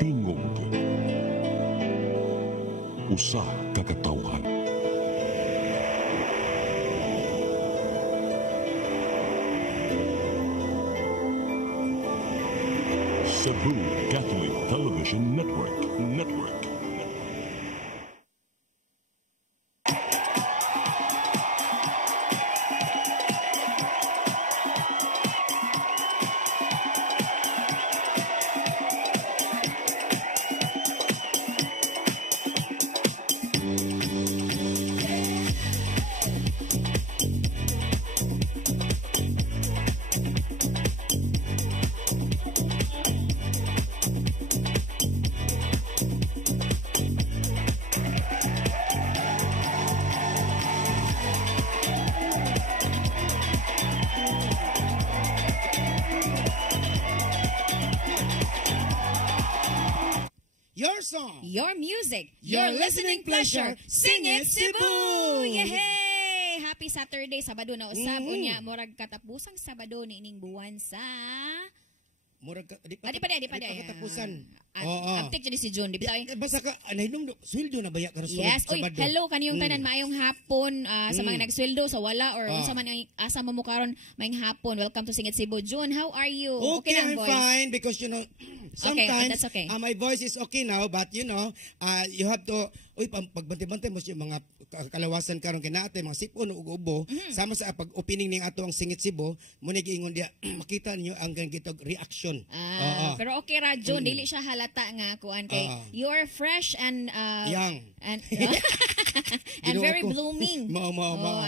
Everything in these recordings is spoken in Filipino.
tingog. Usa ka katawhan. Cebu Catholic Television Network. Your song, your music, your listening pleasure. Sing it, Cebu! Yehey! Happy Saturday, Sabado na usab. Unya, murag katapusang Sabado ni ining buwan sa... Murag ka, di pa katapusan. Uptik dyan si June, di ba tayo? Basta ka, nahinom, sweldo na baya ka na Yes, oy, Sabado. hello, kaniyong tanan, maayong hapon sa mga nagsweldo, sa wala, or sa man asa mo karon maayong hapon. Welcome to Sing It Cebu. June, how are you? Okay lang, I'm boys? fine because, sometimes that's okay. My voice is okay now, but, you have to, pagbantay-bantay mo siya mga kalawasan karon kinate, mga sipon o ubo, sama sa pag-opening ning ato ang Sing It Cebu, muna giingon dia, makita niyo ang ganitong reaction. Pero okay ra, June, dili siya halata nga kuan kay you're fresh and young and very blooming.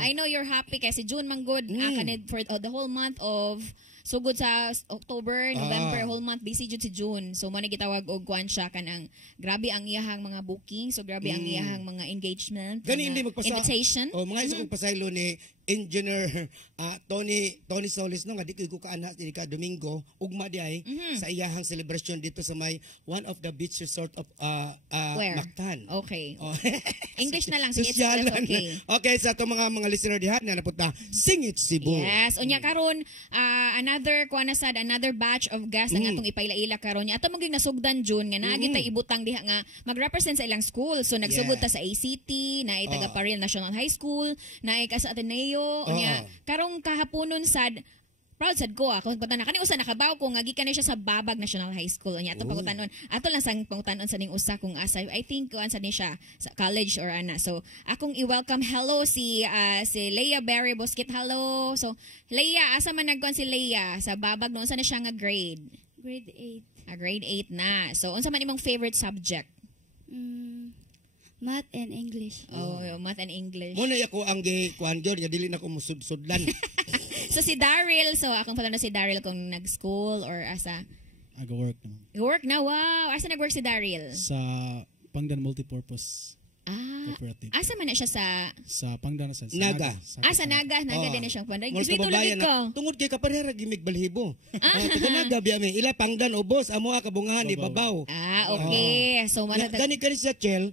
I know you're happy kasi June manggod kanid for the whole month of sugod sa October, November, whole month busy jud si June. So mo na gitawag og kuan siya kanang grabe ang iyahang mga booking, so grabe ang iyahang mga engagement, gani hindi invitation. Mga isa kong pasaylo ni Engineer Tony Solis no nga di ko kaana di ka Domingo ugma di ay sa iyahang celebration dito sa may one of the beach resort of Mactan. Okay. English na lang, sige, Sosyalan. that's okay. Okay, sa itong mga listener dihat na napunta Sing It Cebu. Yes, unya karon another batch of guests ang atong ipailaila karon nya. Ato maging nasugdan June nga naa tay ibutang diha nga mag-represent sa ilang school. So nagsugod ta sa ACT, na taga Paril National High School, na sa Ateneo, unya karong kahaponon sad proud sad ko ako punta na kani usa nakabaw ko nga gikan na siya sa Babag National High School unya ato pangutanon ato lang sang pangutanon sa ning usa kung asa I think kuan sa ni siya sa college or ana. So akong i-welcome hello si Leia Berry Bosquet. Hello. So Leia, asa man nagkuan si Leia sa Babag noon sa na siya nga grade? Grade 8. Grade 8 na. So unsa man imong favorite subject? Math and English. Math and English. Muna ako ang kuan gyud dili na ko musud-sudlan. So si Daryl, so akong pala na si Daryl kung nag-school or asa? Nag-work naman. Work na, wow! Asa nag-work si Daryl? Sa Pangdan Multipurpose Cooperative. Asa man na siya sa Pangdan sa Naga. Sa Naga din na siya. Gusto babayan na. Tungod kay kaparehara gimig balhibo. Taga Naga biya mi. Ila Pangdan ubos amo kabungahan di babaw. Okay. So gani sa Chel,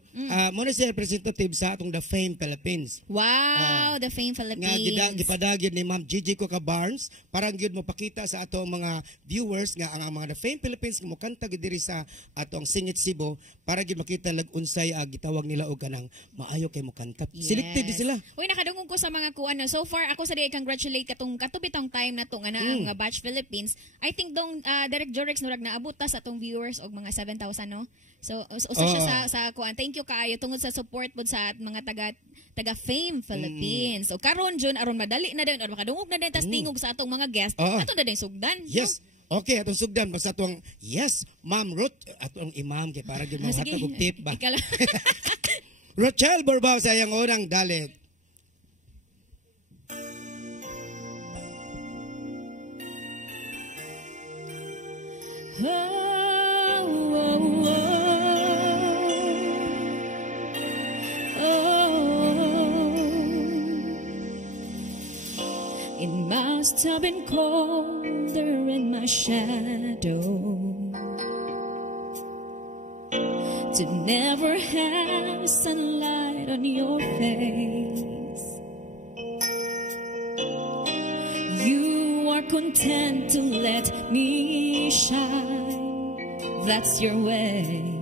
mo na siya representative sa atong The Fame Philippines. Wow, The Fame Philippines. Nga gipadagid ni Ma'am Gigi Coca Barnes para gyud mo pakita sa atong mga viewers nga ang mga The Fame Philippines mo kanta gid diri sa atong Sing It Cebu para gyud makita lag unsay gitawag nila og kanang maayo kay mo kanta. Yes. Selected di sila. Uy, nakadungog ko sa mga kuan. So far ako sa day congratulate katong katubitong time na to nga nga Batch Philippines. I think dong Direct Jorex nurag naabot ta sa atong viewers og mga 7,000 no. So usa siya sa kuan. Thank you kaayo tungod sa support pod sa mga taga Fame Philippines. So karon June aron madali na din or makadungog na din tas tingog sa atong mga guest. Ato na din sugdan. Yes. No? Okay, atong sugdan basta atong Ma'am Ruth atong imam kay para gyud mahatag og tip ba. Rochelle Borbao sa iyang unang dalit. It must have been colder in my shadow to never have sunlight on your face. You are content to let me shine that's your way.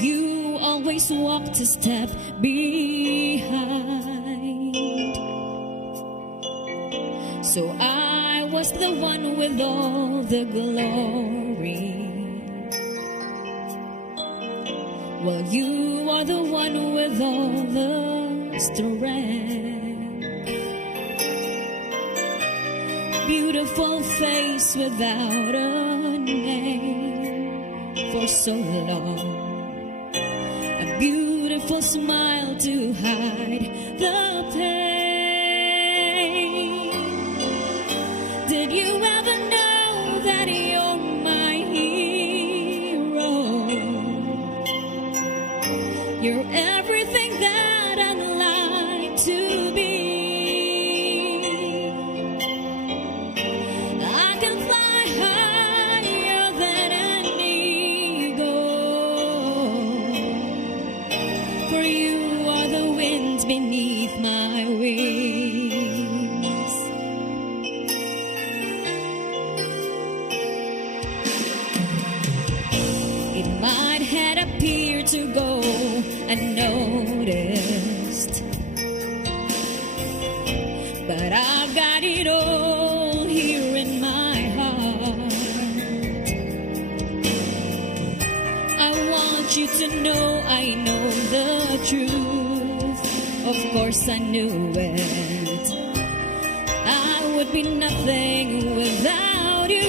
You always walked a step behind. So I was the one with all the glory. Well, you are the one with all the strength. Beautiful face without a name for so long. A beautiful smile to hide the pain. Did you ever know that you're my hero? You're everything that I'd like to be. I can fly higher than an eagle, for you are the winds beneath my wings. It might had appeared to go unnoticed, but I've got it all here in my heart. I want you to know I know the truth. Of course I knew it. I would be nothing without you.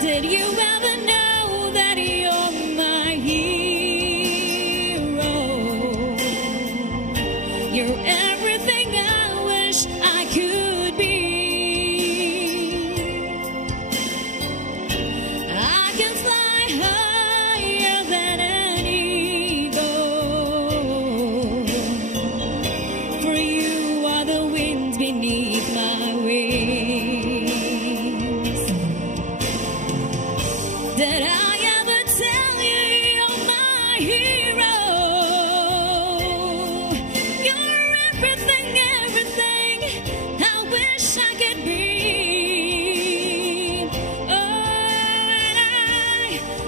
Did you ever know that you're my hero? You're everything I wish I could be. I can fly higher than an eagle, for you are the winds beneath my wings. Did I ever tell you you're my hero? You're everything, everything I wish I could be. Oh, and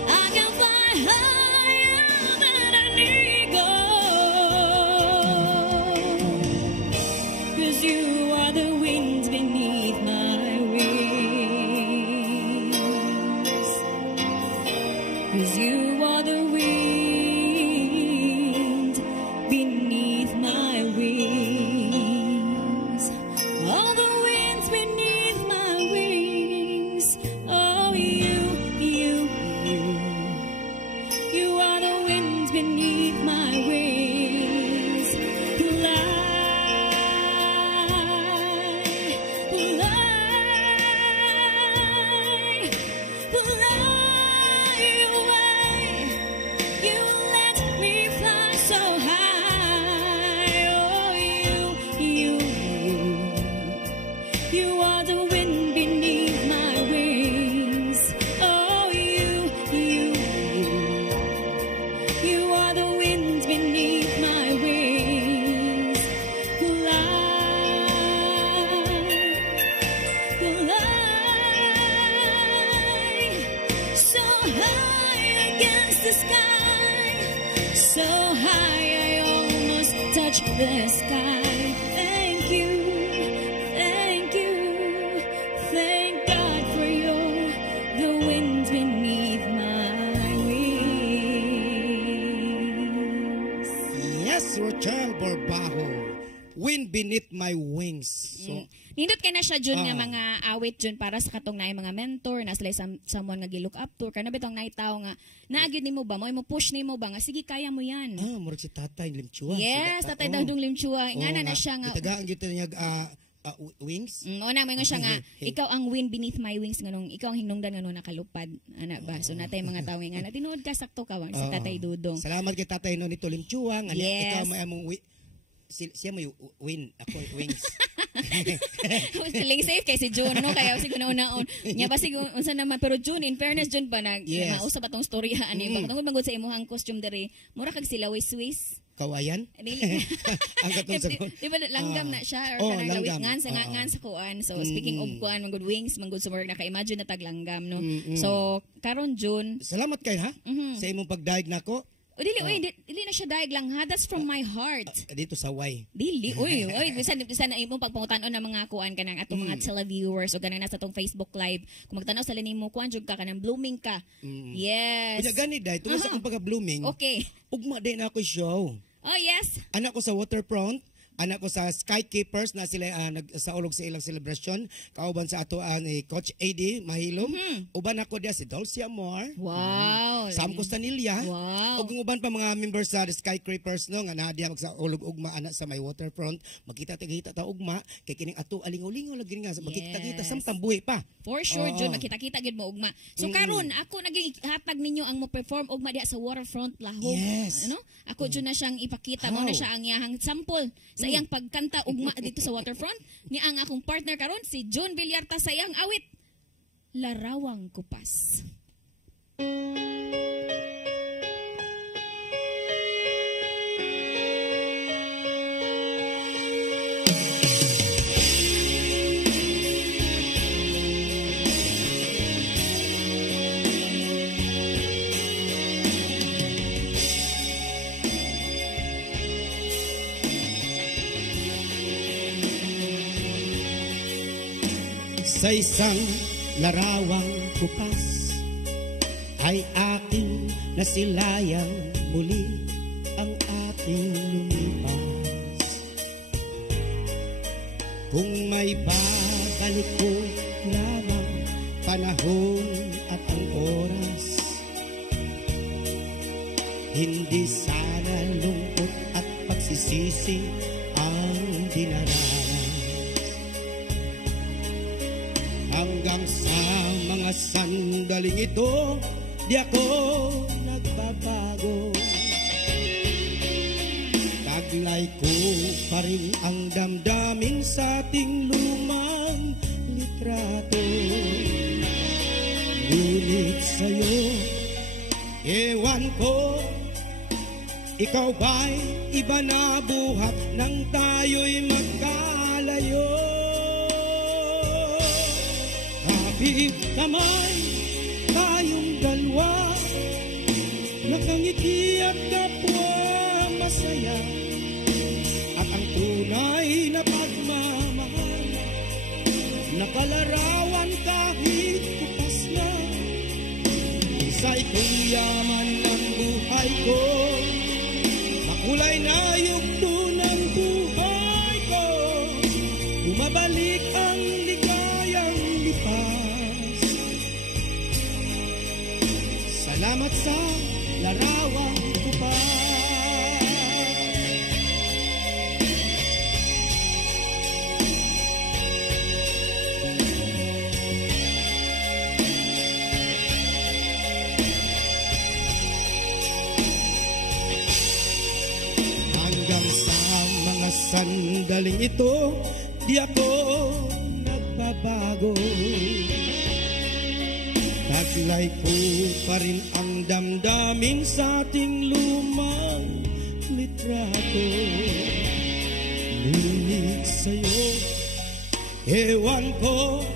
I can fly higher than an eagle, 'cause you are the winds beneath my wings. 'Cause you are the wind beneath my wings. All the winds beneath my wings. Oh, you are the winds beneath my wings. Fly away. You let me fly so high. Oh, you are the wind beneath my wings. Oh, you are the winds beneath my wings. Fly so high against the sky, so high I almost touch the sky. Thank you, thank God for the winds beneath my wings. Yes, Rochelle Barbajo. Wind beneath my wings. So, Nindot ka na siya Jun nga Ah. mga awit Jun para sa katong naay mga mentor na sila someone nga gi-look up to kana bitong naitaw nga naagid nimo ba mo push nimo ba nga sige kaya mo yan. murag si Tatay Limchua. Yes, Tatay Dangdung Limchua. Nga na siya nga Itagaan gyud niya wings. una mo siya nga ikaw ang wind beneath my wings nganong ikaw ang hinungdan nganong nakalupad ana ba so natay mga tawo nga na tinuod ka sakto ka si Tatay Dudong. Salamat kay Tatay no nito Limchua nga Yes. ikaw may among siya may win ako wings. Feeling safe kay si June no kaya siguro una-una nya ba siguro unsa naman pero June in fairness June ba Yes. mausap atong storya ani ba tungod magud sa imong costume dere mura kag sila Swiss Kawayan? Dili. Ang katong sa Di ba langgam na siya or Oh, kanang langgam. lawit ngan sa ngan sa kuan. So speaking of kuan, mga good wings, mga good sumurag naka-imagine na tag langgam no. So karon June, Salamat kay ha sa imong pagdaig nako dili na siya daig lang ha. That's from my heart. dito sa way. Dili, uy, bisan na imong pagpangutan ng mga kuan kanang atong mga televiewers o kanang nasa tong Facebook live. Kung magtanaw sa nimo kuan jud ka kanang blooming ka. Yes. Ina gani dai tungod sa akong pagka-blooming. Okay. Ugma din ako show. Oh, yes. Anak ko sa Waterfront, anak ko sa Skykeepers na sila nagsaulog sa ilang celebration. Kauban sa ato ang Coach AD Mahilom. Uban ako dia si Dulce Amor. Wow. Sam Costanilla. Wow. Ug uban pa mga members sa Skykeepers no nga naa diha magsaulog ugma anak sa may Waterfront. Magkita-kita ta ugma kay kining ato alingaw-lingaw lagi nga sa magkita-kita samtang buhi pa. For sure, Oo. Jun, makita-kita gid mo ugma. So karon ako naging hatag ninyo ang mo perform ugma diha sa Waterfront Lahog. Yes. Ano? Ako Jun na siyang ipakita mo na How? siya ang iyang sample sa iyang pagkanta ugma dito sa Waterfront. Ni ang akong partner karon si June Villarta sa iyang awit Larawang Kupas. Sa isang larawang kupas ay aking nasilayang muli ang aking lumipas. Kung may babalik ko lamang panahon at ang oras, hindi sana lungkot at pagsisisi ang dinaranas. Hanggang sa mga sandaling ito, di ako nagbabago. Taglay ko pa rin ang damdamin sa ating lumang litrato. Ngunit sa'yo, ewan ko, ikaw ba'y iba na buhat nang tayo'y magkalayo? Kapit kamay, tayong dalawa, nakangiti at kapwa masaya, at ang tunay na pagmamahal, nakalarawan kahit kupas na. Isa itong yaman ng buhay ko, makulay na yugto ng buhay ko, bumabalik ang ligayang lipas. Salamat sa larawang kupas. Hanggang sa mga sandaling ito, di ako nagbabago. Taglay ko pa rin ang damdamin sa ating lumang litrato. Ngunit sa'yo, ewan ko,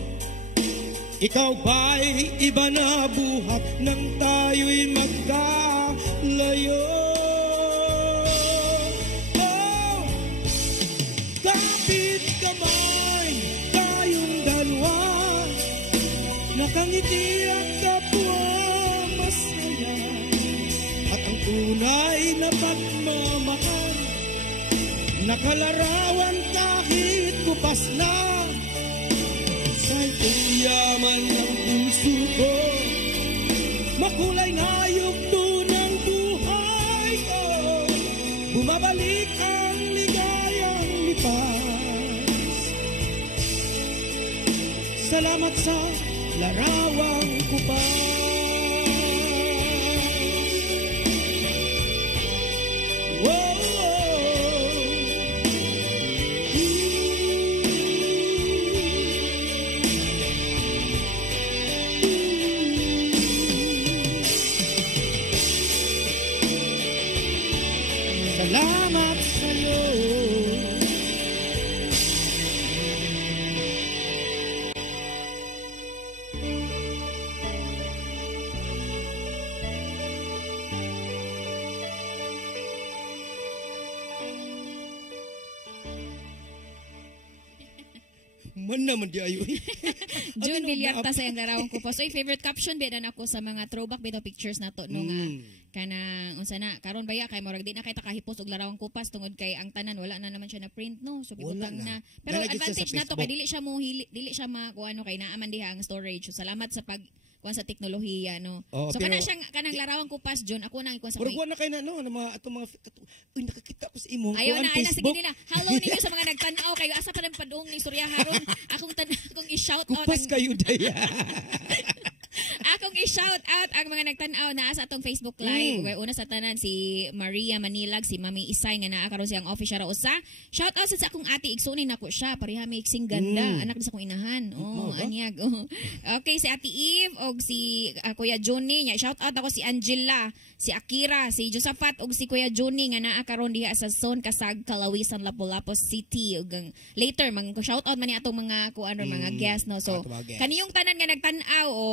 ikaw ba'y iba na buhat nang tayo'y magkalayo? Oh, kapit kamay, tayong dalawa, nakangiti at kapwa masaya, at ang tunay na pagmamahal, nakalarawan kahit kupas na. Sa itong yaman ng puso ko, makulay na yugto ng buhay ko, bumabalik ang ligayang lipas. Salamat sa larawang kupas. Whoa. Salamat Wala man di ayo. June Villarta sa iyang larawang kupas. Oy, favorite caption bidan ako sa mga throwback bitaw pictures nato no nga kanang unsa na karon baya kay murag di na kay takahipos og larawang kupas tungod kay ang tanan wala na naman siya na print no. So gibutang na. Pero Nalagay siya sa advantage nato kay Facebook. dili siya makuano kay naaman diha ang storage. So salamat sa pag kuan sa teknolohiya no. Oo, So pero- kana siya kanang larawang kupas June ako nang ikuan sa Murag wala kay na no na mga atong mga uy nakakita ko sa imong Ayaw kuan na, sige Facebook. nila. Hello ninyo sa mga nagtanaw kayo asa pa ng padung ni Surya Haron. Akong i-shout out Kupas kayo daya. Akong i-shout out ang mga nagtanaw na sa atong Facebook Live. Where una sa tanan si Maria Manilag, si Mami Isay nga naa karon siyang office ra usa. Shout out sa akong ate igsunin nako siya, pareha may iksing ganda, anak sa akong inahan. Oh, anyag. Oh. Okay, si Ate Eve og si Kuya Johnny, nya shout out ako si Angela, si Akira, si Josaphat og si Kuya Johnny nga naa karon diha sa Zone Kasag, Kalawisan, Lapu-Lapu City. Ug later mang shout out man ni atong mga kuan mga guests no. So Ato mga guests. kaniyong tanan nga nagtan-aw o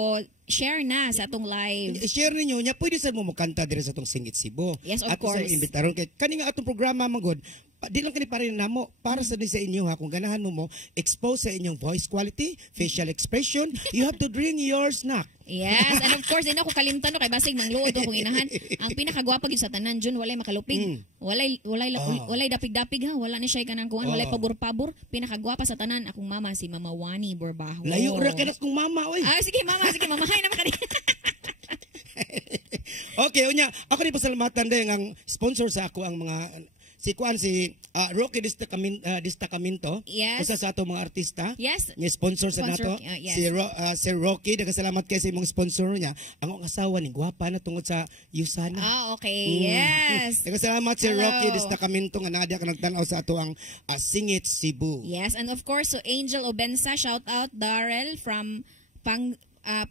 share na sa atong live. I-share ninyo nya pwede sa mo makanta dire sa atong Singit Cebu. Yes, of At course. sa imbitaron kay kani nga atong programa magod. Di lang kani pa rin namo para sa sa inyo ha kung ganahan mo expose sa inyong voice quality, facial expression, you have to bring your snack. Yes, and of course, din ako kalimtan no kay basig mangluod ko inahan. Ang pinakagwapa gyud sa tanan Jun, walay makalupig. Walay dapig-dapig ha, wala ni siya kanang kuan, walay pabor-pabor. Pinakagwapa sa tanan akong mama si Mama Wani Borbaho. Layo ra ka na kung mama oy. Ah, sige mama, hay naman kani. Okay, unya, ako ni pasalamatan din ang sponsor sa ako ang mga si Kuan si Rocky Destacamento. Yes. Usa sa ato mga artista. Yes. Nga sponsor sa Sponsor, nato. yes. Si Rocky, nagkasalamat kay sa imong sponsor niya. Ang akong asawa ni gwapa na tungod sa Yusana. Ah, okay. Yes. Nagkasalamat si Hello. Rocky Destacamento nga nadia ka nagtan-aw sa ato ang Singit Cebu. Yes, and of course, so Angel Obensa, shout out Darrell from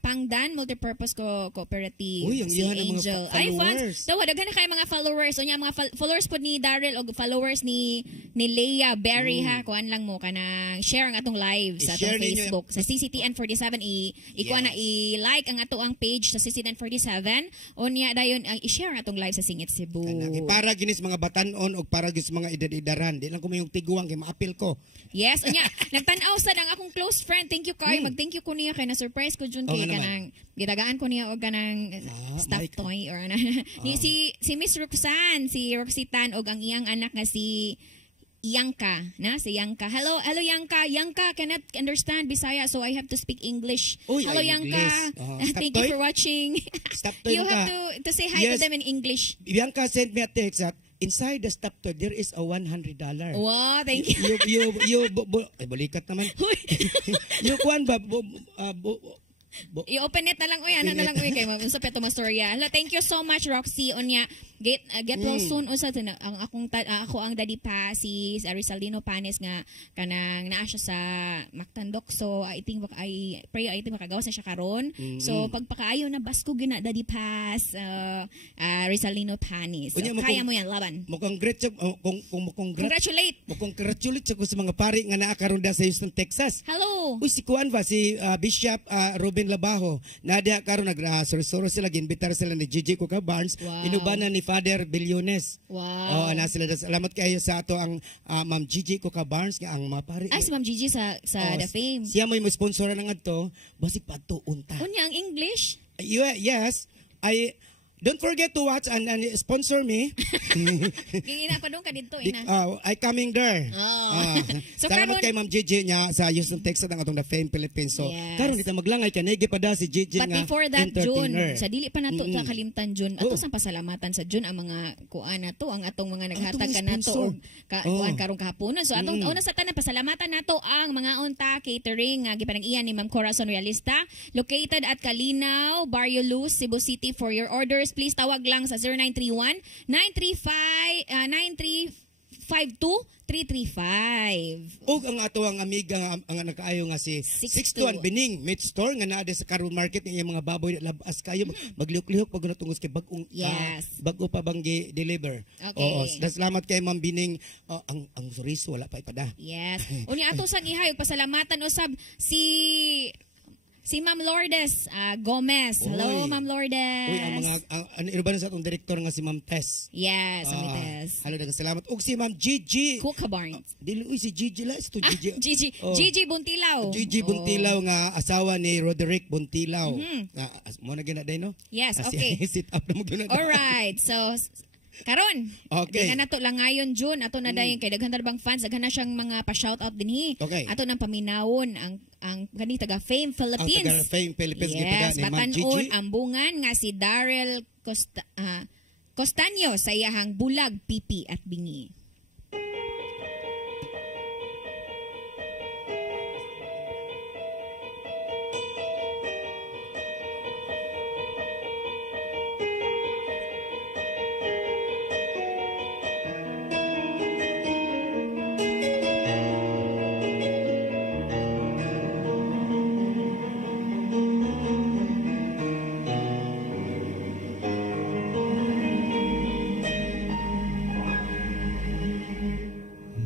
Pangdan Multipurpose Cooperative. Uy, ang si iyan ng mga Angel. Ay, followers. fans. Daw, daghan na kayo mga followers. O niya, mga followers po ni Darrell o followers ni Leia Berry ha. Kuan lang mo ka na share ang atong live sa I-share atong ninyo. Facebook. Sa CCTN47, ikuan na i-like ang ato ang page sa CCTN47. O niya, dayon, i-share ang atong live sa Singit Cebu. Kanang para ginis mga batanon o para ginis mga edad-edaran. Di lang ko mayong tiguang kay maapil ko. Yes, unya, nagtan-aw sa ang akong close friend. Thank you kay, mag-thank you ko niya kay na surprise ko Jun Oo kay nga naman. kanang gitagaan ko niya og kanang stuffed Mike. toy or ana. Ni si Miss Roxanne, si Roxitan og ang iyang anak nga si Yanka, si Yanka. Hello Yanka. Yanka cannot understand Bisaya, so I have to speak English. Uy, Hello ay, Yanka. English. Thank Stop you toy? for watching. Stop toy You have ka. to say hi to Yes. them in English. Bianca sent me a text that inside the stop toy there is a $100. Wow, thank you. Balikat naman. You kuan ba I-open it na lang uy, ano na lang uy kay unsa pa to mastorya. Hello, thank you so much Roxy. Onya get well soon unsa to na ang ako ang daddy pa si Rizaldino Panes nga kanang naa siya sa Mactandok. So I think I pray I think makagawas na siya karon. So pagpakaayo na basko gina daddy pass Rizaldino Panes. So, Unya, kaya mo yan laban. mo congrats kung Congratulate. congratulate ko sa mga pari nga naa karon da sa Houston, Texas. Hello. Uy, si Kuan ba, si Bishop Ruben Labajo, nadia karon nagsoro sila, ginbitar sila ni Gigi Coca Barnes, Wow. inubanan ni Father Bilyones. Wow. Na sila. Salamat kayo sa ato ang Ma'am Gigi Coca Barnes, nga ang mga pari. Ay si Ma'am Gigi sa The Fame. Siya mo yung sponsor ng adto, basig pa to unta. Unya ang English. Yes, don't forget to watch and sponsor me. Gingina pa doon ka dito ina. I coming there. Oh. So, Salamat karon- kay Ma'am Gigi niya sa Houston, Texas ang atong The Fame Philippines. So, Yes. karon kita maglangay ka nagi pa da si Gigi But nga before that, June, entertainer. sa dili pa nato sa kalimtan, June, ato Oo. sang pasalamatan sa June ang mga kuan nato, ang atong mga naghatag mga ka nato sponsor. og kuan Oo. karong kahaponon. So atong una sa tanan pasalamatan nato ang mga unta catering nga gipanag-iya ni Ma'am Corazon Realista, located at Calinaw, Barrio Luz, Cebu City. For your orders, please tawag lang sa 0931-935-335. Og ang ato ang amiga ang nakaayo nga si 62 62 Bining Meat Store nga naa sa Carol Market ng iyang mga baboy labas kayo maglihok-lihok pag natungos kay bagong Yes. bago pa bang deliver. Okay. Oo, salamat kay Ma'am Bining. Ang suriso wala pa ipada. Yes. Unya ato sang ihayog pasalamatan usab si Si Ma'am Lourdes Gomez. Hello, Uy. Ma'am Lourdes. Uy, ang mga ano ba na sa atong direktor nga si Ma'am Tess. Yes, Amites. Halo daghang salamat. Ug si Ma'am Gigi. Kuka Barnes. Dili uy si Gigi la ito Gigi. Gigi, Oh. Gigi Buntilaw. Gigi Oo. Buntilaw nga asawa ni Roderick Buntilaw. Mo na gina day no? Yes, Kasi okay. sit up na mo gina. Alright, so karon, Okay. nga nato lang ngayon June, ato na dayon kay daghan na bang fans, daghan na siyang mga pa-shoutout dinhi. Okay. Ato nang paminawon ang gani taga Fame Philippines. Ang taga Fame Philippines yes, ni Ma'am batan-on Gigi. ang bungan nga si Daryl Costanyo sa iyahang bulag, pipi at bingi.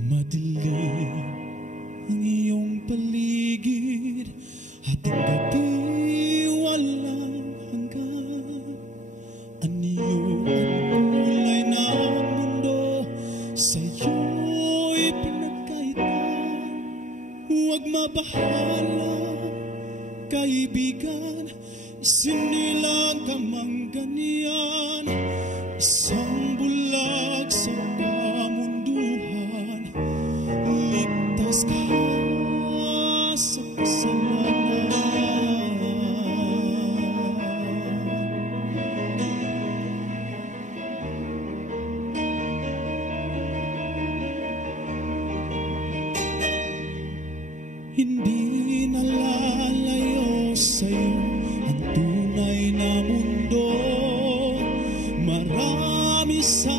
Madilim ang iyong paligid, ating gabi walang hanggan. Anyo ang kulay ng mundo, sa'yo'y pinagkaitan. Huwag mabahala, kaibigan, isinilang ka mang ganyan. Isang bulag sa kamunduhan, ligtas ka sa kasalanan. Hindi nalalayo sa'yo ang tunay na mundo. Marami sa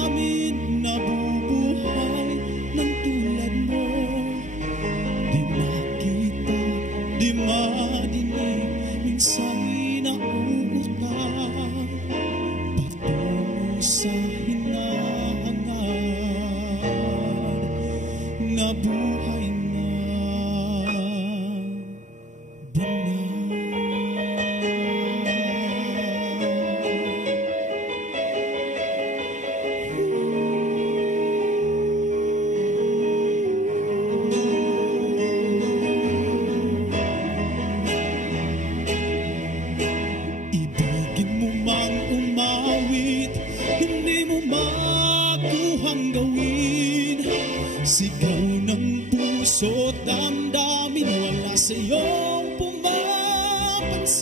amin nabubuhay ng tulad mo. Di makita, di madinig, minsan'y nauutang patungo sa hinahangad na buhay na banal. Ibigin mo mang umawit, hindi mo makuhang gawin. Sigaw ng puso't damdamin, wala sa'yong pumapansin.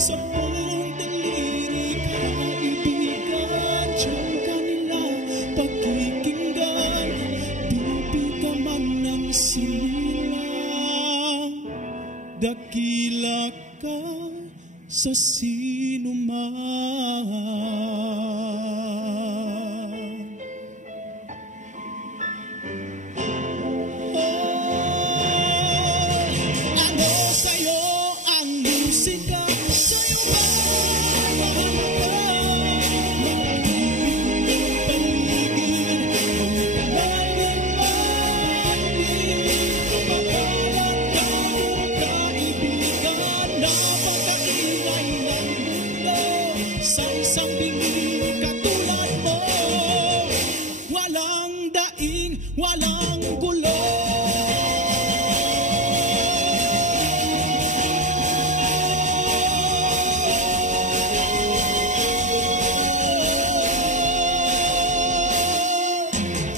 Sa buong daliri kaibigan, diyan ka nila pakikinggan. Pipi ka man ng silang, dakila ka sa sinuman. Ano sa'yo ang musika? Sa'yo ba mahalaga? Maraming paligid, maraming malig. Makalang ka ng kaibigan, napakaingay ng mundo. Sa isang bingin katulad mo, walang daing, walang gulo.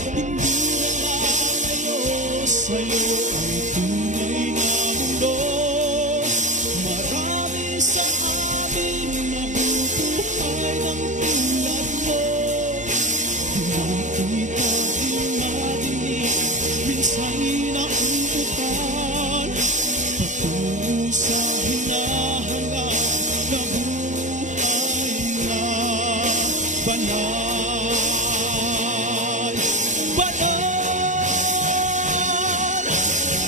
Hindi nalalayo sa'yo ang tunay na mundo. Marami sa amin nabubuhay ng tulad mo. Di makita, di madinig, minsan'y nauutan patungo sa hinahangad na buhay na banal. Banal,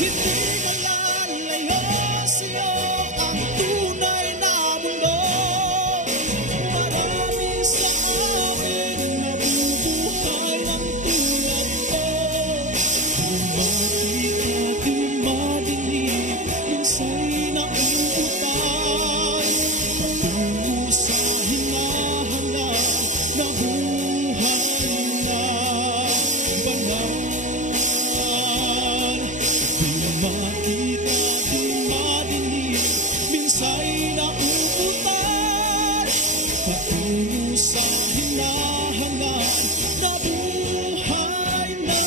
hindi nalalayo sa'yo ang tunay na mundo. Marami sa amin nabubuhay ng tulad mo. Di makita, di madinig, minsan'y nauutan pag-asa'y nauutan patungo sa hinahangaan na buhay na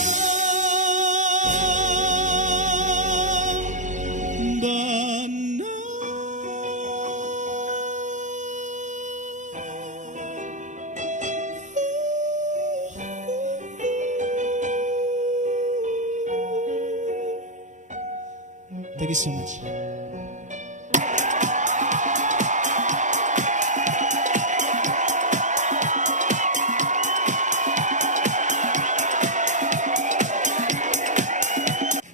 Thank you so much.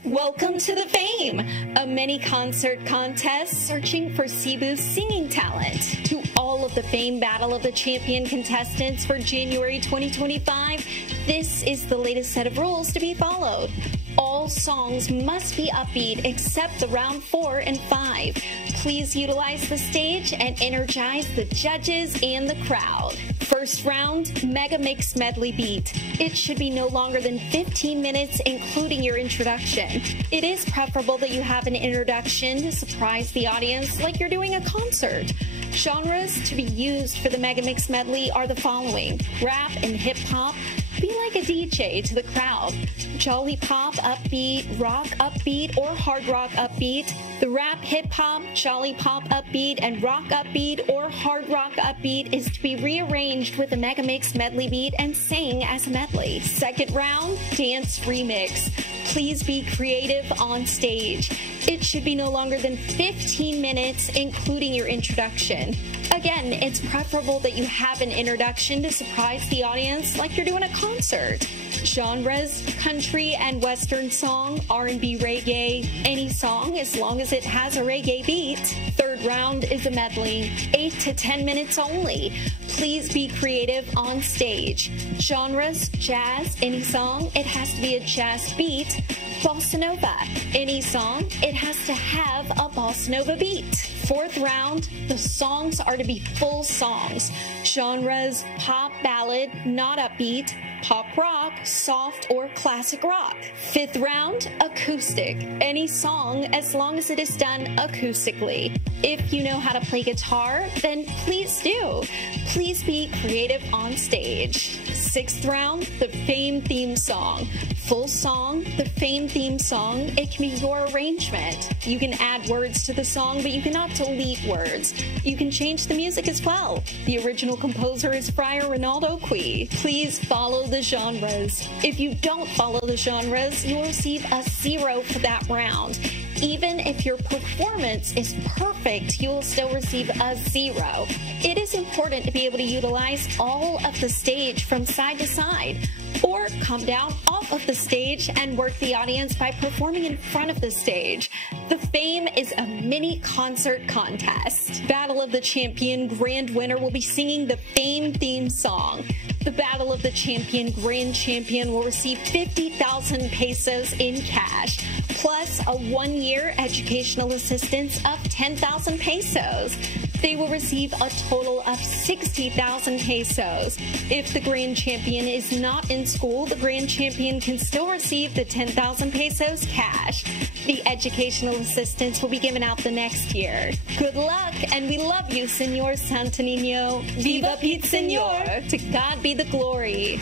Welcome to the Fame, a mini concert contest searching for Cebu's singing talent. To all of the Fame Battle of the Champion contestants for January 2025, this is the latest set of rules to be followed. All songs must be upbeat except the round 4 and 5. Please utilize the stage and energize the judges and the crowd. First round, Mega Mix Medley Beat. It should be no longer than 15 minutes, including your introduction. It is preferable that you have an introduction to surprise the audience like you're doing a concert. Genres to be used for the Mega Mix Medley are the following: rap and hip hop. Be like a DJ to the crowd. Jolly pop upbeat, rock upbeat, or hard rock upbeat. The rap hip hop, jolly pop upbeat, and rock upbeat or hard rock upbeat is to be rearranged with a Mega Mix medley beat and sang as a medley. Second round, dance remix. Please be creative on stage. It should be no longer than 15 minutes, including your introduction. Again, it's preferable that you have an introduction to surprise the audience like you're doing a concert. Genres: country and western song, R&B, reggae, any song as long as it has a reggae beat. Third round is a medley, 8 to 10 minutes only. Please be creative on stage. Genres: jazz, any song, it has to be a jazz beat. Bossa Nova, any song, it has to have a Bossa Nova beat. Fourth round, the songs are to be full songs. Genres: pop, ballad, not upbeat, pop rock, soft or classic rock. Fifth round, acoustic. Any song as long as it is done acoustically. If you know how to play guitar, then please do. Please be creative on stage. Sixth round, the Fame theme song. Full song, the Fame theme song, it can be your arrangement. You can add words to the song, but you cannot delete words. You can change the music as well. The original composer is Friar Ronaldo Qui. Please follow the genres. If you don't follow the genres, you'll receive a 0 for that round. Even if your performance is perfect, you will still receive a 0. It is important to be able to utilize all of the stage from side to side, or come down off of the stage and work the audience by performing in front of the stage. The Fame is a mini concert contest. Battle of the Champion grand winner will be singing the Fame theme song. The Battle of the Champion grand champion will receive 50,000 pesos in cash, plus a 1-year educational assistance of 10,000 pesos. They will receive a total of 60,000 pesos. If the grand champion is not in school, the grand champion can still receive the 10,000 pesos cash. The educational assistance will be given out the next year. Good luck, and we love you, Senor Santo Niño. Viva Pete Senor! To God be the glory.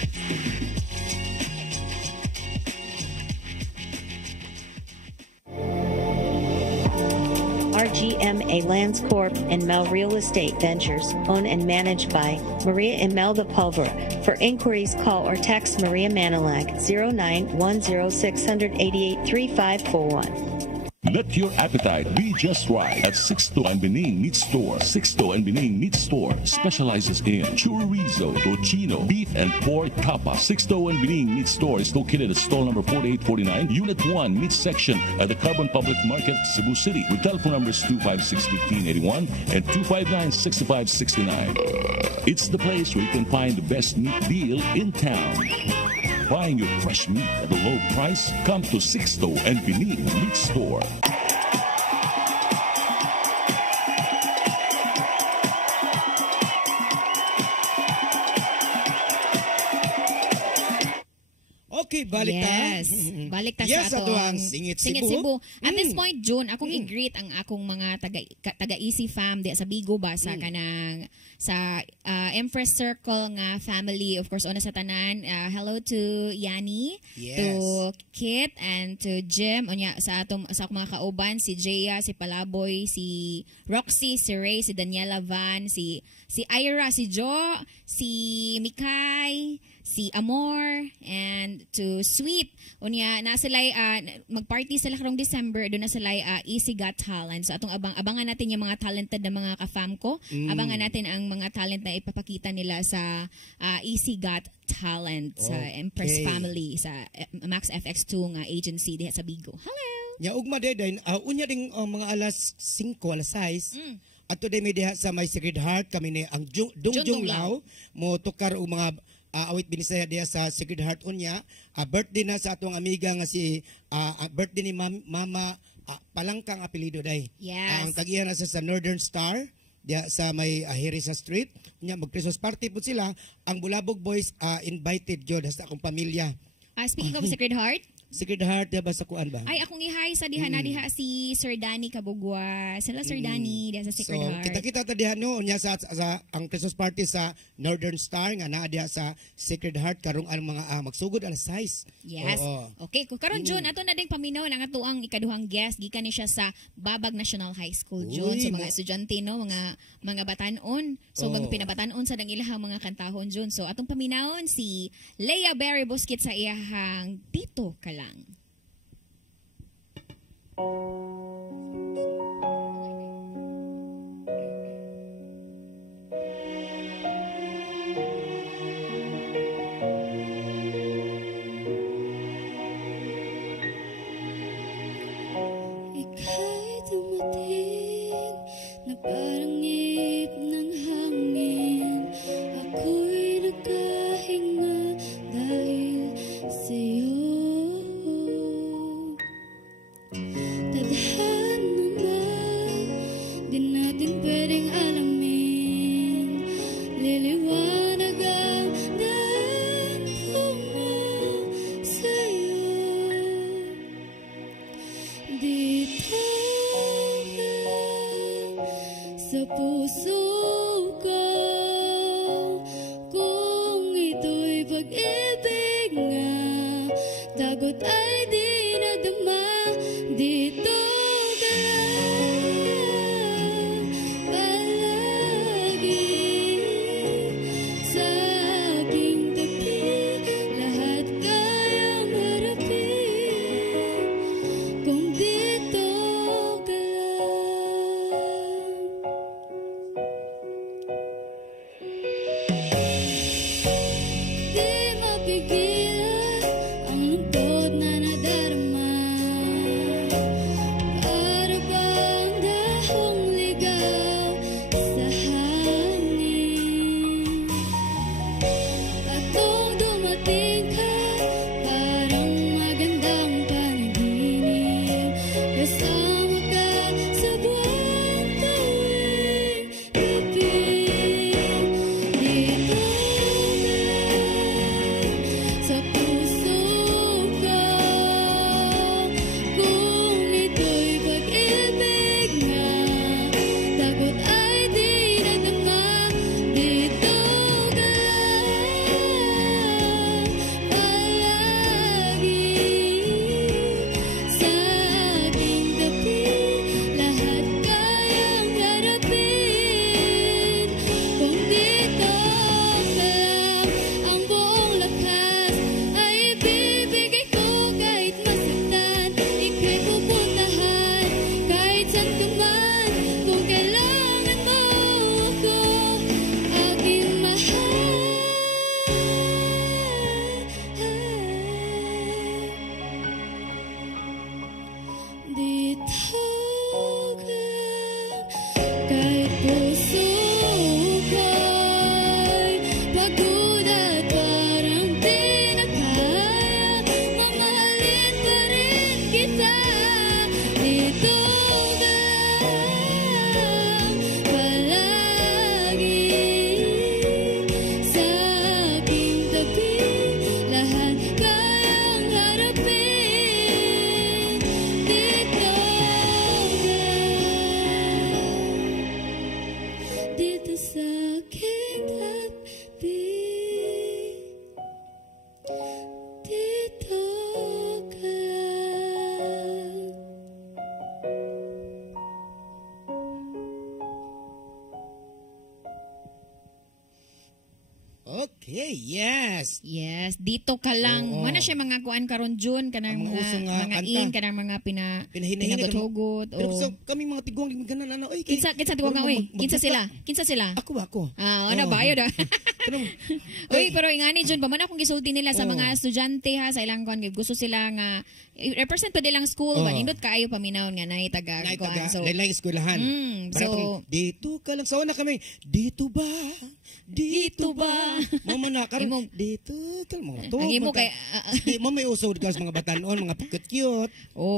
RGMA Lands Corp. and Mel Real Estate Ventures, owned and managed by Maria Imelda Pulver. For inquiries, call or text Maria Manilac 0910-688-3541. Let your appetite be just right at Sixto and Bening Meat Store. Sixto and Bening Meat Store specializes in chorizo, tocino, beef, and pork tapa. Sixto and Bening Meat Store is located at stall number 4849, Unit 1, Meat Section at the Carbon Public Market, Cebu City. With telephone numbers 256-1581 and 259-6569. It's the place where you can find the best meat deal in town. Buying your fresh meat at a low price? Come to Sixto and Bening Meat Store. Okay, Okay, balik ta. Yes. Balik ta Yes, sa ato atong ang Singit Cebu. At this point, June, akong i-greet ang akong mga taga-Easy fam di sa Bigo ba sa kanang sa Empress Circle nga family. Of course, una sa tanan, hello to Yani, Yes. to Kit, and to Jim. Unya sa akong mga kauban, si Jaya, si Palaboy, si Roxy, si Ray, si Daniela Van, si Ira, si Jo, si Mikay, si Amor, and to Sweet. Unya na sila magparty sila karong December, doon na sila Easy Got Talent. So atong abangan natin yung mga talented na mga ka-fam ko. Abangan natin ang mga talent na ipapakita nila sa Easy Got Talent sa Empress Family sa Max FX2 nga agency diha sa Bigo. Hello. Ya ugma day unya ding mga alas 5, alas 6. Ato day may diha sa may Sacred Heart kami ni ang Dungjong Lao mo tukar og mga awit binisaya diha sa Sacred Heart unya. Birthday na sa atong amiga nga si birthday ni Mama Palangkang apelido day. Yes. Ang tagihan na sa Northern Star diya sa may Hirisa Street. Unya mag-Christmas party po sila. Ang Bulabog Boys invited jud sa akong pamilya. Speaking of Sacred Heart, Sacred Heart diba sa kuan ba? ay akong ihay sa diha na diha si Sir Danny Kabugwa. Sila Sir Danny diha sa Sacred So, Heart. kita-kita ta diha no unya sa ang Christmas party sa Northern Star nga naa diha sa Sacred Heart karong ang mga magsugod alas 6. Yes. Oo. Okay, kung karon June ato na ding paminaw ang atuang ikaduhang guest gikan ni siya sa Babag National High School June. So mga estudyante no, mga batanon. So pinabatanon sa dang ilahang mga kantahon June. So atong paminawon si Leia Berry Busquets sa iyahang Dito Ka Lang. Ika'y dumating na parang ngip ng hangin. Ako'y nagkahinga dahil sa'yo. Tadhana ba? Di natin pwedeng alamin. Liliwanag ang daan mo sa'yo. Dito ka sa puso ko. Kung ito'y pag-ibig nga, dagot ay di nadama. Dito ka palagi sa aking tabi. Lahat kayang harapin kung dito ka lang. Di sa aking tabi. Dito ka lang. Okay, yes. Yes, dito ka lang. Oo. Mana siya mga kuan karon June kanang Ang mga uso nga mga kanta. in kanang mga Pinahinahinig. pinagot-hugot. Pero o so, kami mga tiguang ganan ano, kinsa tuwa nga oy. Kinsa sila? Kinsa sila? Ako. Ano ba yun? Pero, Uy, pero ingani June, pa man akong gisulti nila sa Oo. mga estudyante ha sa ilang kuan gusto sila nga represent pa nilang school, Oo. ba nindot kaayo paminaw nga nay taga kuan. So lain eskwelahan. Para so tong, dito ka lang. So na kami, dito ba? Dito ba? Mama na karon, Imong- dito ka lang. Mga to. Ang imo kay Di mo may usod ka sa mga batanon, mga cute.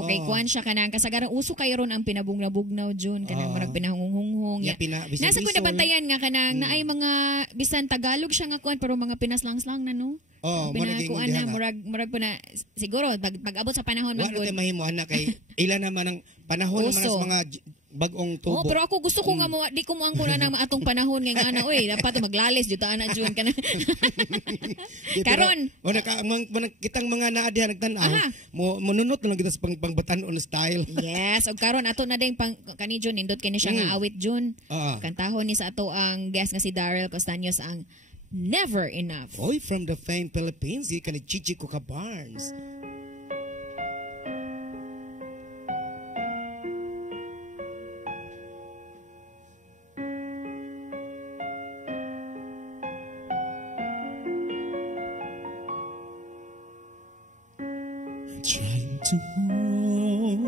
kay kuan siya kanang kasagaran uso kay ron ang pinabugnaw-bugnaw June kanang Oo. marag pinahunghunghong. Ya, Nasa ko bisol-bisol. nabantayan nga kanang naay mga bisan Tagalog siya nga kuan pero mga pinaslang-slang na no. Oh, mo naging Pinakuan na diha ka. murag po na siguro pag-abot sa panahon Wala man tayo mahimo anak kay ilan naman ang panahon naman Uso. sa mga bagong tubo. Oh, pero ako gusto ko nga mo di ko mo ang kuna na atong panahon nga ana oy dapat maglalis jud ta ana June kana. Di, pero, Karon. kitang mga naa diha nagtan-aw, Aha. mo manunot na lang kita sa pangbatanon style. Yes, og karon ato na ding pang kani June nindot kini siya nga awit June. Oo. Kantahon ni sa ato ang guest nga si Daryl Costaños ang Never Enough. Oy, from the famed Philippines, di ka ni Chichi Cuca Barnes. Trying to hold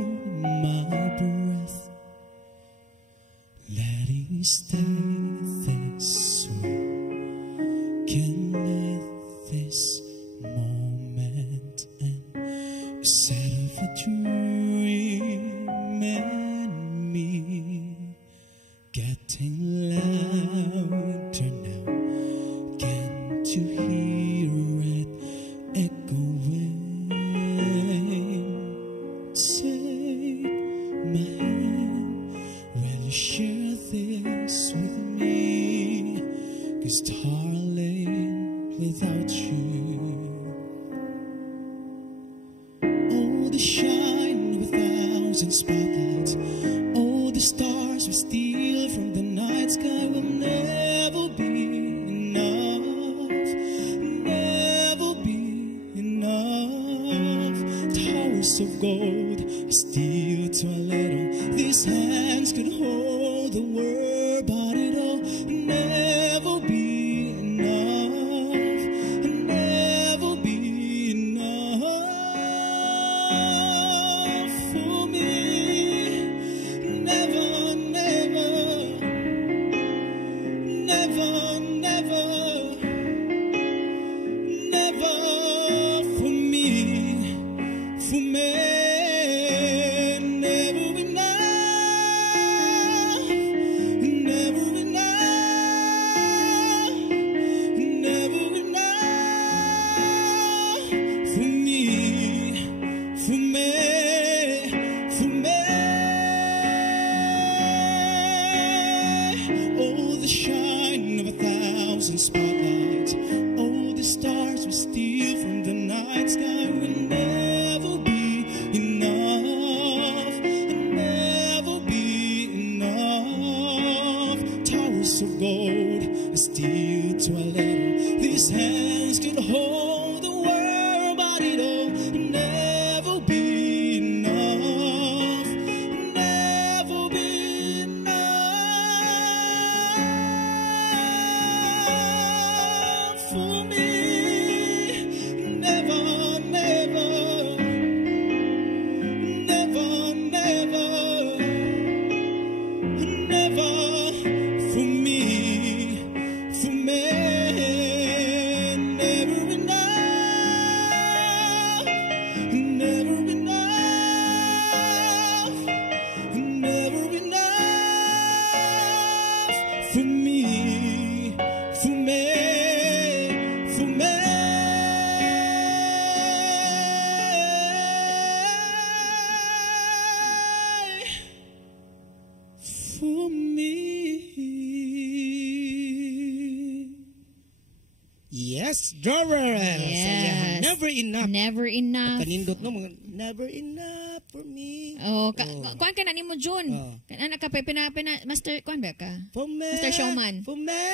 my breath, letting stay this way. Can let this moment end inside of a dream and me getting louder now. Can't you hear it echoing? Take my hand, will you share this with me? 'Cause darling, without you, oh, the shine of 1,000 spotlights, oh, the stars we steal from the night sky will never be enough, never be enough. Towers of gold, steel to a little. These hands could hold the world, but it'll never be enough, never be enough for me. Never, never, never, never, never for me, for me. Never enough, never enough, never enough for me, for me, for me. Oh, the shine of 1,000 spotlights, oh, the stars we steal from the night sky will never be enough, never be enough. Towers of gold, steel to a little. These hands could hold the world, but it'll never be enough, never be enough for me. Never, never, never, never, never for me, for me. Never enough, never enough, never enough for me, for me, for me. For me. Yes, drawer. Yes. Never enough. Never enough. Kanindot no, mga never enough for me. Kuan ka na nimo June. Kana ka master kuan ba ka? For me. Master Showman. For me.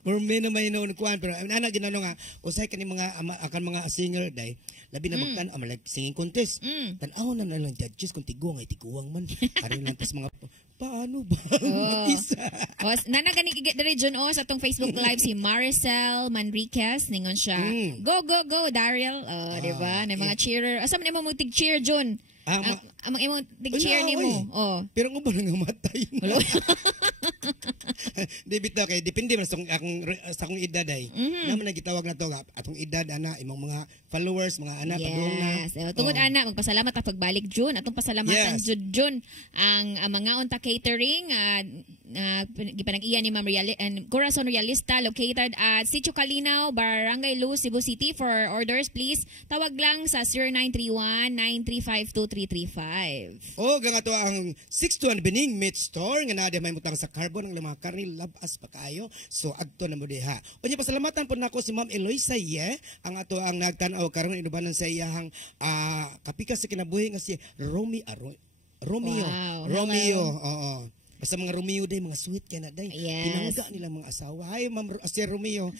For me no may no kuan pero ana ginano nga usay kani mga akan mga singer day labi na magtan like singing contest. Tan-aw na lang judges kung tiguang ay tiguang man. Aron lang tas mga paano ba? Isa. Nana gani diri June sa atong Facebook live si Maricel Manriquez ningon siya. Go go go Daryl. Di ba? Na mga cheerer. Asa man mo tig-cheer June? Amang imo tig-cheer nimo. Pero ngo ba nang matay? Di bitaw kay depende man sa akong edad ay. Naman nagitawag na to atong edad ana imong mga followers, mga anak padung na. Tungod ana magpasalamat ta pagbalik June. Atong pasalamatan June ang mga unta catering gipanag-iya ni Ma'am Corazon Realista located at Sitio Calinaw, Barangay Luz, Cebu City. For orders please tawag lang sa 0931-935-2335. Gang ato ang 621 Bining Meat Store nga naa may mutang sa carbon ang mga karni labas pa kayo. So adto na mo diha. Unya pasalamatan po nako si Ma'am Eloisa ang ato ang nagtan-aw karon inubanan sa iyang kapikas sa kinabuhi nga si Romeo. Oo. Basta mga Romeo day, mga sweet kaya na day. Pinanguda nila mga asawa. Hi, Ma'am si Romeo.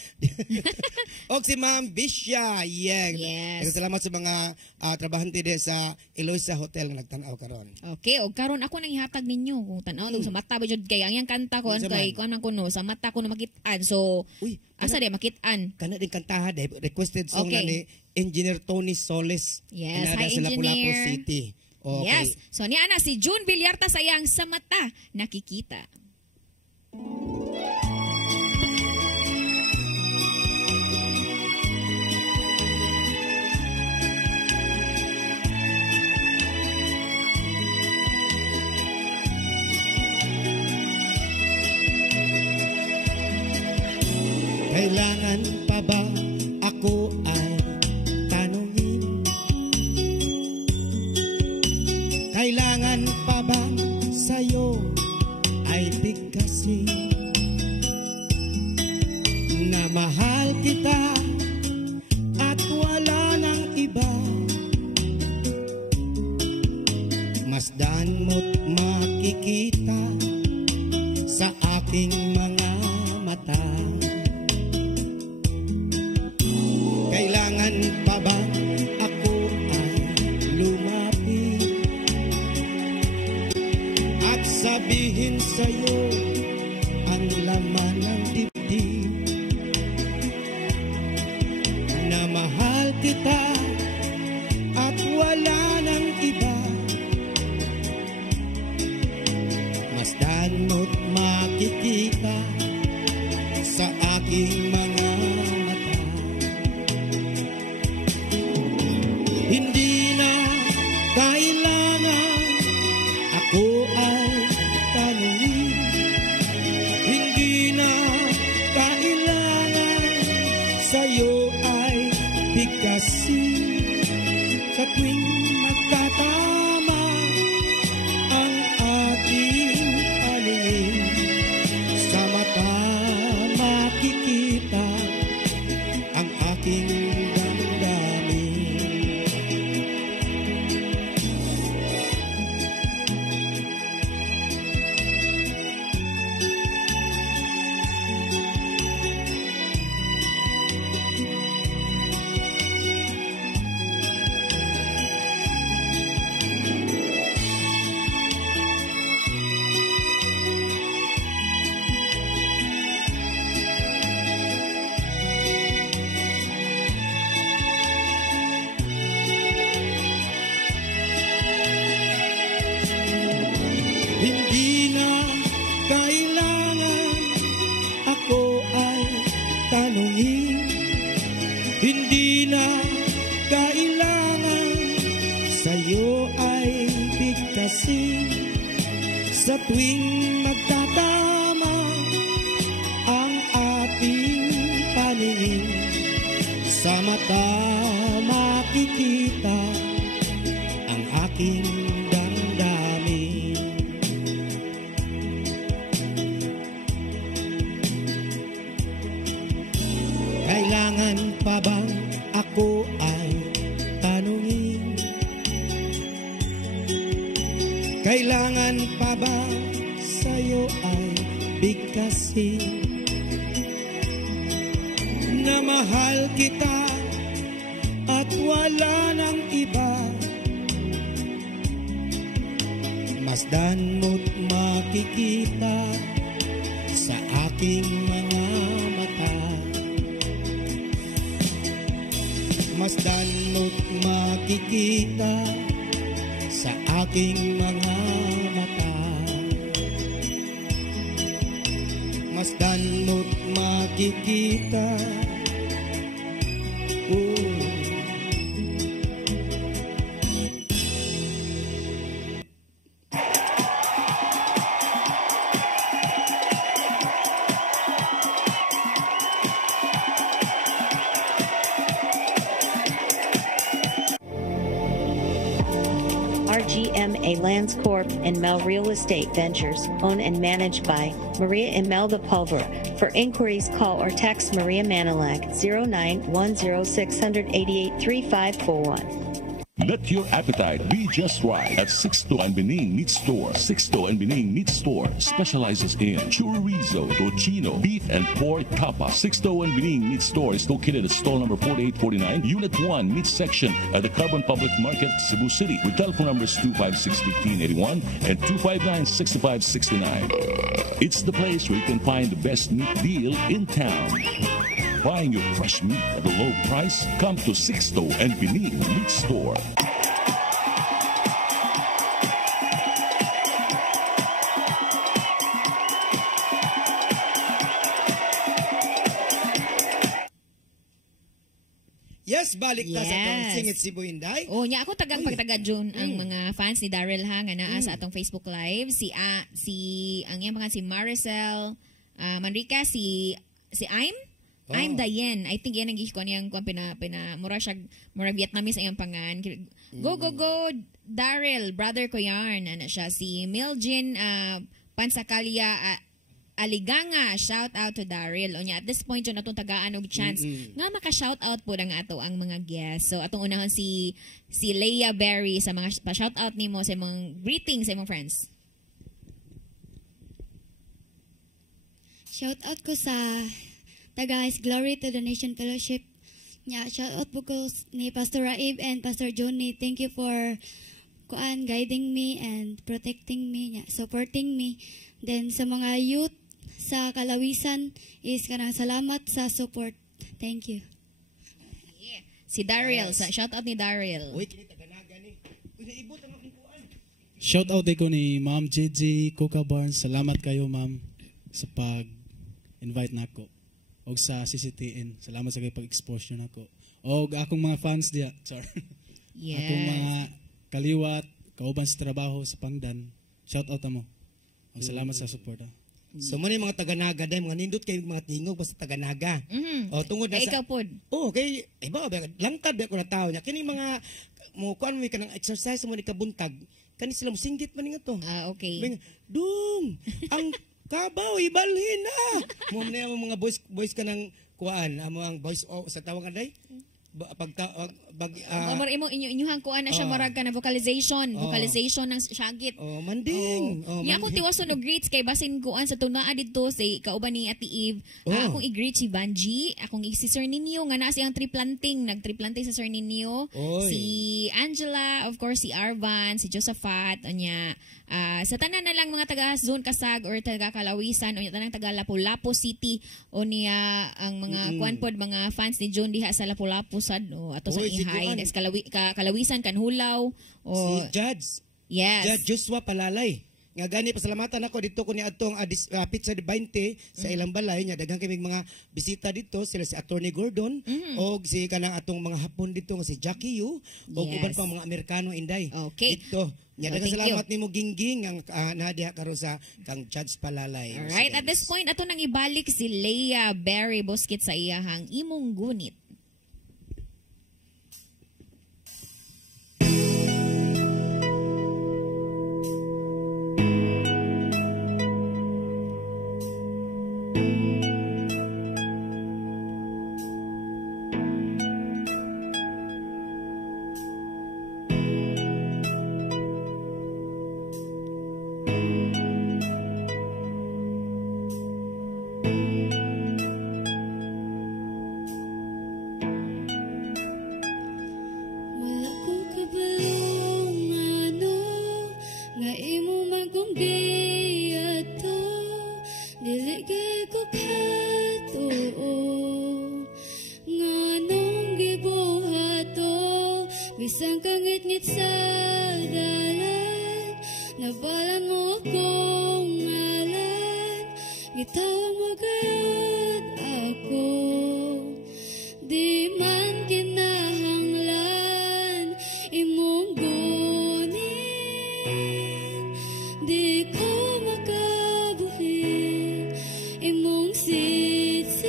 O si Ma'am Bisha. Yes. Salamat sa mga trabahante din sa Eloisa Hotel na nagtanaw karon. Okay, o karon ako nang ihatag ninyo kung tanaw sa mata ba jud kay ang yang kanta ko kay kuan kuno sa mata ko na makit-an. So, asa day makit-an? Kana din kantaha day requested song na ni Engineer Tony Soles. Yes, hi sa Lapu-Lapu Engineer. City. Okay. Yes. So ni ana si June Villarta sayang sa mata nakikita. Kailangan pa ba ako ay tanungin? Kailangan pa ba sa'yo ay bigkasin na mahal kita at wala nang iba? Masdan mo't makikita sa aking mga mata. Kailangan pa ba ako ay lumapit at sabihin sa'yo ang laman ng dibdib na mahal kita at wala nang iba? Masdan mo't makikita sa aking mga mata. Hindi na kailangan ako ay tanungin. Hindi na kailangan sa'yo ay bigkasin. Sa tuwing nagkatama ang ating paningin, sa mata makikita ang aking damdamin. Hindi na kailangan ako ay tanungin. Hindi na kailangan sa'yo ay bigkasin. Sa tuwing magtatama ang ating paningin, sa mata makikita ang aking damdamin. pa ba sa'yo ay bigkasin na mahal kita at wala nang iba? Masdan mo't makikita sa aking mga mata. Masdan mo't makikita sa aking mga mata. Masdan mo't makikita. RGMA Lands Corp. and Mel Real Estate Ventures, owned and managed by Maria Imelda Pulver. For inquiries, call or text Maria Manilag 0910-688-3541. Let your appetite be just right at Sixto and Bening Meat Store. Sixto and Bening Meat Store specializes in chorizo, tocino, beef, and pork tapa. Sixto and Bening Meat Store is located at stall number 4849, Unit 1, Meat Section at the Carbon Public Market, Cebu City, with telephone numbers 256-1581 and 259-6569. It's the place where you can find the best meat deal in town. Buying your fresh meat at a low price? Come to Sixto and Bening Meat Store. Yes, balik ta sa Yes. atong Singit Cebu, Inday. Oh, nya ako tagang pagtaga June ang mga fans ni Daryl ha nga naa sa atong Facebook Live, si ang iyang pangalan si Maricel, Manrica, si Aim. I'm Diane. I think yan ang gihikon niyang mura siya, mura Vietnamese ang iyang pangan. Go, go, go, Daryl, brother ko yarn. Ano siya, si Miljin Pansakalya Aliganga, shout out to Daryl. O niya, at this point, yun atong tagaan og chance nga maka-shout out po ng ato ang mga guests. So, atong unahon si Leia Berry sa mga pa-shout out nimo sa mga greetings sa imong friends. Shout out ko sa guys, Glory to the Nation Fellowship. Nya, shout out po ko ni Pastor Raib and Pastor Johnny. Thank you for guiding me and protecting me, nya, supporting me. Then sa mga youth sa Kalawisan is kanang salamat sa support. Thank you. Yeah. Si Daryl, shout out ni Daryl. Uy, kini taganaga ni. Uy, naibot ang akong kuan. Shout out ko ni Ma'am JJ Coca Barnes. Salamat kayo, ma'am, sa pag-invite nako. Og sa CCTN. Salamat sa kayo pag-expose nako. Og akong mga fans diya. Sorry. Yes. Akong mga kaliwat, kauban sa trabaho sa Pangdan. Shout out mo. Og salamat sa suporta. So mo ni mga taganaga day, mga nindot kay mga tingog basta taganaga. O tungod na Kay sa ikaw pod. Oh, kay iba langkad ba ko na tao nya. Kini mga mo kuan mi kanang exercise mo ni kabuntag. Kani sila mo singgit man nga to. Okay. Bing, Dong, ang kabaw ibalhin na. Mo na yung mga boys ka ng kuan, amo ang voice sa tawagan day. Amor imo inyuhang kuan na siya marag ka na vocalization ng syagit. Oh, manding. Ya ako tiwason og greets kay basin kuan sa tunaa didto sa kauban ni Ate Eve. Akong i-greet si Banji, akong si Sir Ninyo nga naa siyang triplanting, nagtriplanting sa Sir Ninyo. Si Angela, of course si Arvan, si Josephat, anya sa tanan na lang mga taga Zone Kasag or taga Kalawisan o tanang taga Lapu-Lapu City o niya ang mga kuan pod mga fans ni John diha sa Lapu-Lapu sad o ato sa ihay next Kalawisan Kanhulaw o si Judge. Yes. Judge Joshua Palalay. Nga gani pasalamatan ako dito ko ni adtong Pizza de 20 sa ilang balay nya daghang kami mga bisita dito sila si Attorney Gordon o si kanang atong mga Hapon dito nga si Jackie Yu o uban pa mga Amerikano Inday. Okay. Dito. Nya daghang salamat nimo Gingging ang nadiha karon sa kang Judge Palalay. Alright, at this point ato nang ibalik si Leia Berry Bosquet sa iyahang imong gunit. Wala ko kabalong ano nga imo man kong giyato, dili kay ko katuo nga nung gibuhato, bisang kangit-ngit sa dalan, nabalan mo akong ngalan, gitawag mo gayud ako, di man kinahanglan imong gunin, di ko makabuhi imong sitsit,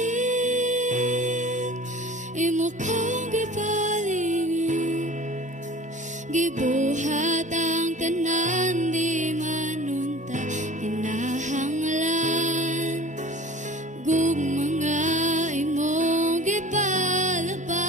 imo kong gipalingin, gibuhat ang tanan, di manunta kinahanglan, gug mga imong gipalaba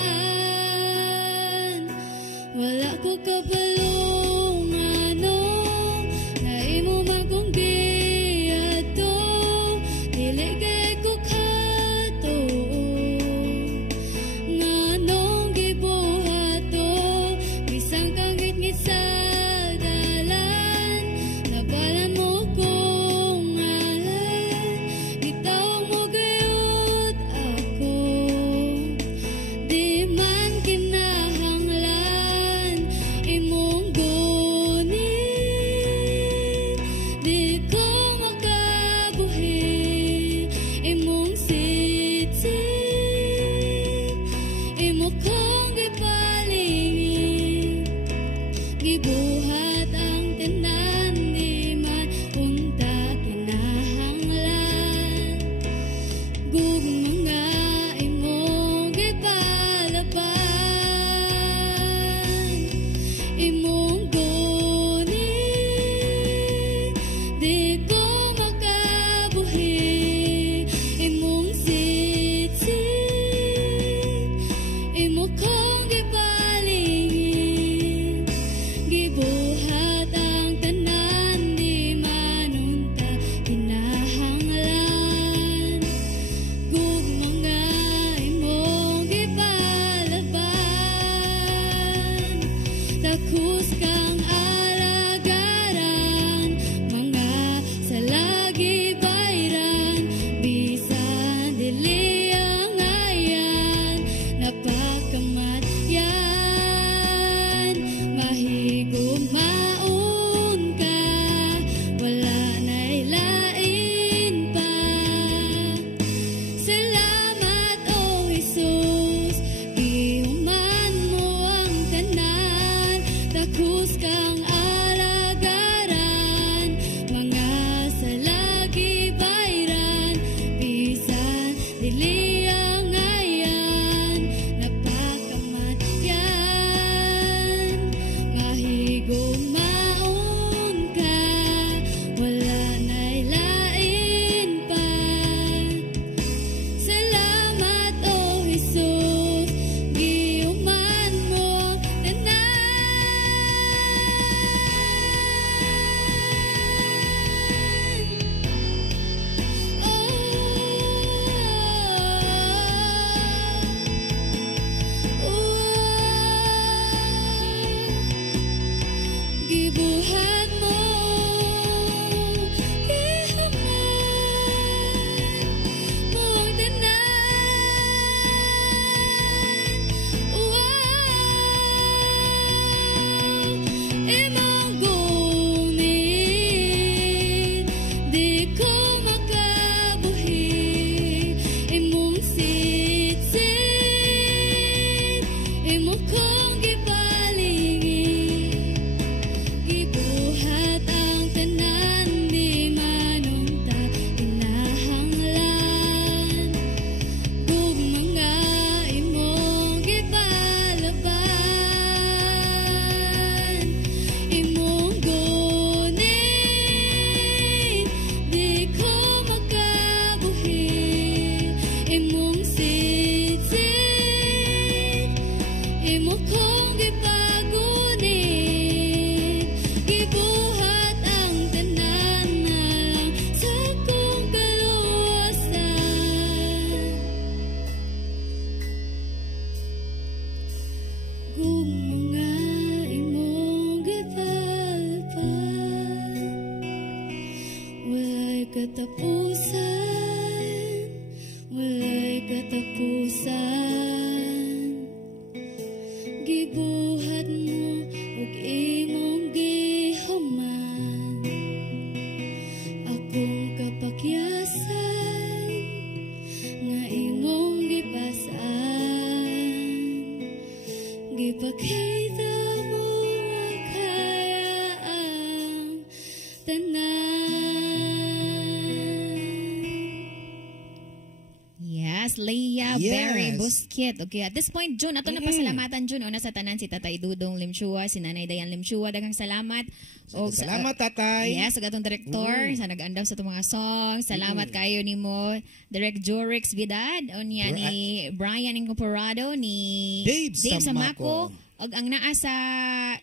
Rojas, Leia, Yes. Barry, Busquet. Okay, at this point, June, ato na pasalamatan, June. Una sa tanan, si Tatay Dudong Limchua, si Nanay Dayan Limchua, daghang salamat. O, Salamat, tatay. Yes, sa gatong director, sa nag-andaw sa itong mga songs. Salamat kayo ni mo, Direct Jorix Vidad, o niya ni Brian Incorporado, ni Dave Samako. og ang naa sa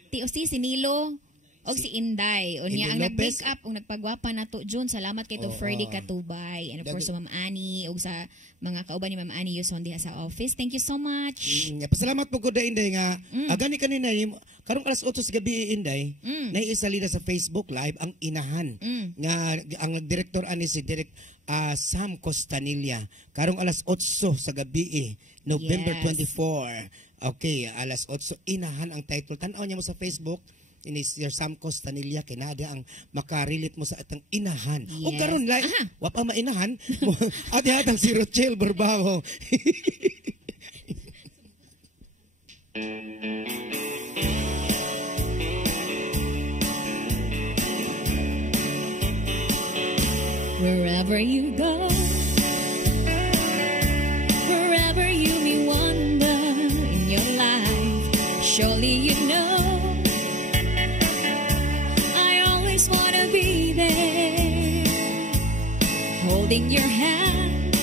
TOC, si Nilo, og si Inday. O niya, ang Inday Lopez. nag-pick up, o nagpagwapa na to, June. Salamat kay to Ferdy Katubay. And of course, sa Ma'am Annie, o sa mga kauban ni Ma'am Annie Yuson diha sa office. Thank you so much. Pasalamat po ko da Inday nga. Agani kanina karong alas 8 sa gabi Inday, naiisalida sa Facebook Live ang inahan nga ang direktor ani si Direk Sam Costanilla. Karong alas 8 sa gabi November Yes. 24. Okay, alas 8 inahan ang title. Tan-aw niya mo sa Facebook. Ini Sir Sam Costanilla kinada ang makarelate mo sa atang inahan. O Yes. karon like wa pa mainahan at hatang si Rochelle Barbaho. Wherever you go, wherever you may wander in your life, surely you know I always want to be there, holding your hand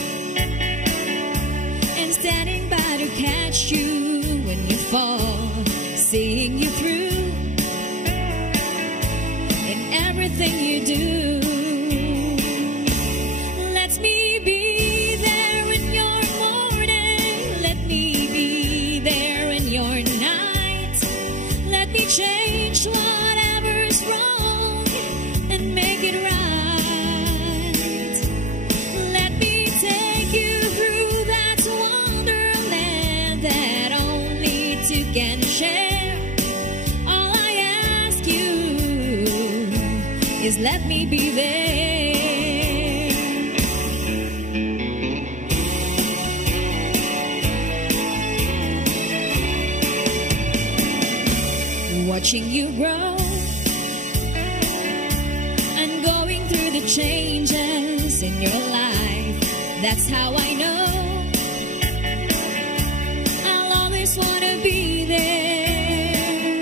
and standing by to catch you when you fall, seeing you through in everything you do. Let me be there in your morning. Let me be there in your night. Let me change whatever's wrong and make it right. Let me take you through that wonderland that only two can share. All I ask you is let me be there. Watching you grow and going through the changes in your life, that's how I know I'll always want to be there.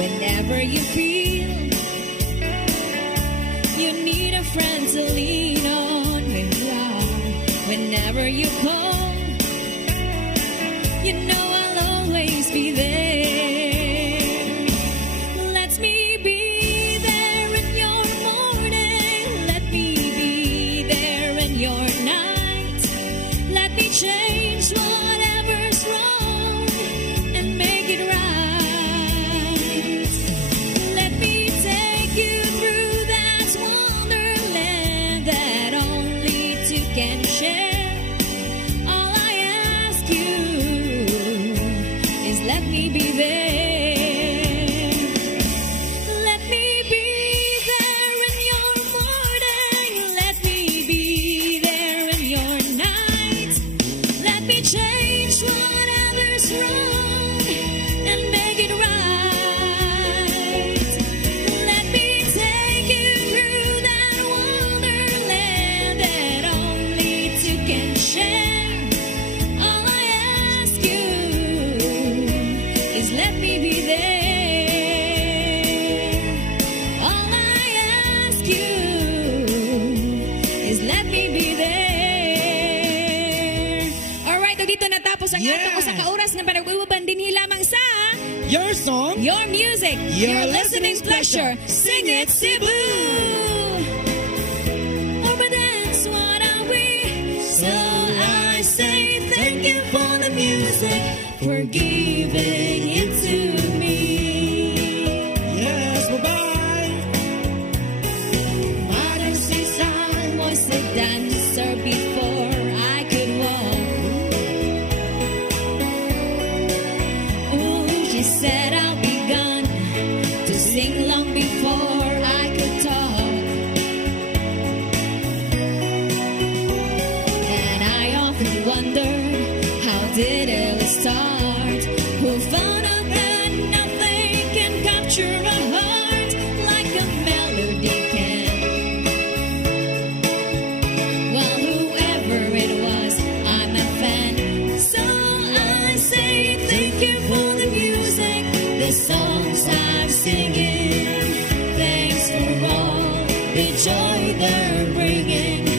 Whenever you feel you need a friend to lean on, when you are, whenever you call, you know I'll always be there. Let me be there in your morning. Let me be there in your night. Let me change whatever's wrong and make it right. Let me take you through that wonderland that only two can share. All I ask you is let me be there. Let me be there in your morning. Let me be there in your night. Let me change whatever's wrong and make it right. Let me take you through that wonderland that only two can share. All I ask you is let me be there. All I ask you is let me be there. Alright, dito natapos ang atong usa ka oras nga panag-uban dinhi lamang sa Your song, Your Music, Your listening pleasure. Sing it, Cebu! Oh, but that's what I wish. So I say thank you for the music, for giving it to me. yes, bye-bye. Mother says I was a dancer before I could walk. Ooh, she said I'll be gone to sing long before I could talk. And I often wondered, how did it start? the joy they're bringing.